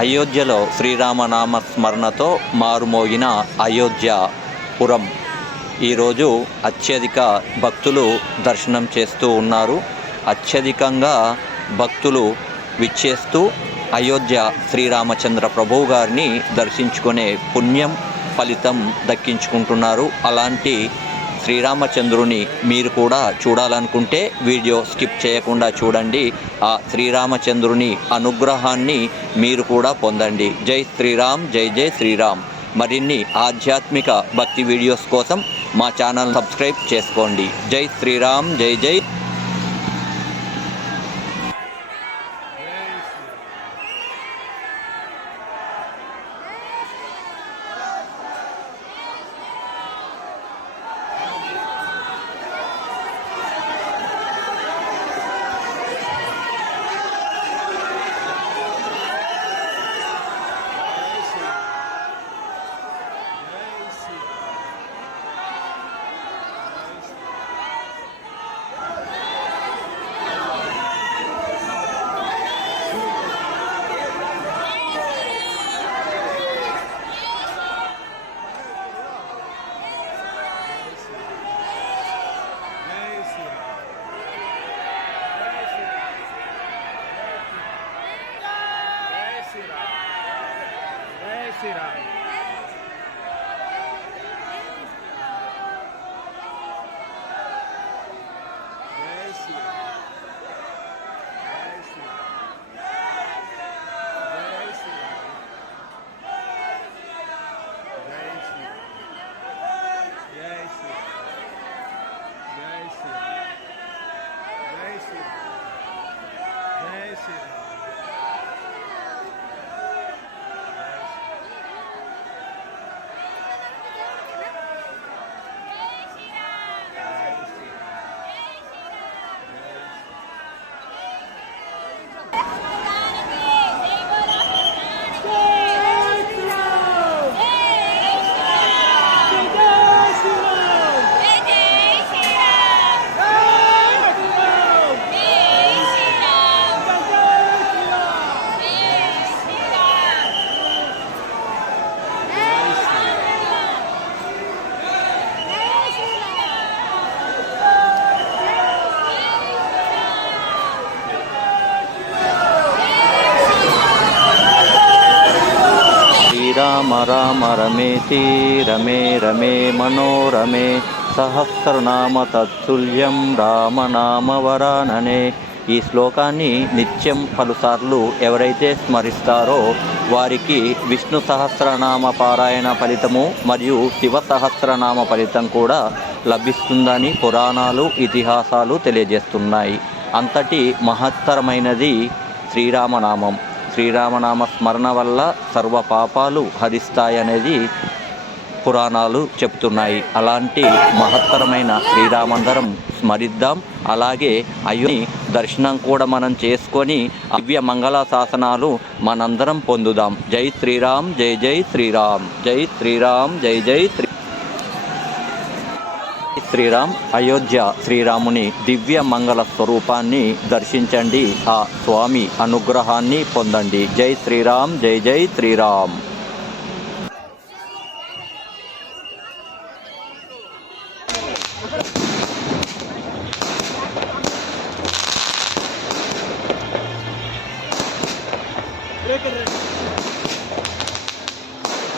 అయోధ్యలో శ్రీరామనామ స్మరణతో మారుమోగిన అయోధ్యపురం ఈరోజు అత్యధిక భక్తులు దర్శనం చేస్తూ ఉన్నారు. అత్యధికంగా భక్తులు విచ్చేస్తూ అయోధ్య శ్రీరామచంద్ర ప్రభువు గారిని దర్శించుకునే పుణ్యం ఫలితం దక్కించుకుంటున్నారు. అలాంటి శ్రీరామచంద్రుని మీరు కూడా చూడాలనుకుంటే వీడియో స్కిప్ చేయకుండా చూడండి. ఆ శ్రీరామచంద్రుని అనుగ్రహాన్ని మీరు కూడా పొందండి. జై శ్రీరామ్ జై జై శ్రీరామ్. మరిన్ని ఆధ్యాత్మిక భక్తి వీడియోస్ కోసం మా ఛానల్ సబ్స్క్రైబ్ చేసుకోండి. జై శ్రీరామ్ జై జై será. శ్రీరామ రామ రమేతి రమే రమే మనోరమే సహస్రనామ తత్తుల్యం రామనామ వరాననే ఈ శ్లోకాన్ని నిత్యం పలుసార్లు ఎవరైతే స్మరిస్తారో వారికి విష్ణు సహస్రనామ పారాయణ ఫలితము మరియు శివ సహస్రనామ ఫలితం కూడా లభిస్తుందని పురాణాలు ఇతిహాసాలు తెలియజేస్తున్నాయి. అంతటి మహత్తరమైనది శ్రీరామనామం. శ్రీరామనామ స్మరణ వల్ల సర్వ పాపాలు హరిస్తాయనేది పురాణాలు చెప్తున్నాయి. అలాంటి మహత్తరమైన శ్రీరామందరం స్మరిద్దాం. అలాగే అయ్యుని దర్శనం కూడా మనం చేసుకొని అవ్య మంగళ శాసనాలు మనందరం పొందుదాం. జై శ్రీరామ్ జై జై శ్రీరామ్ జై శ్రీరామ్ జై జై శ్రీ శ్రీరామ్ అయోధ్య శ్రీరాముని దివ్య మంగళ స్వరూపాన్ని దర్శించండి. ఆ స్వామి అనుగ్రహాన్ని పొందండి. జై శ్రీరామ్ జై జై శ్రీరామ్. బ్రేక్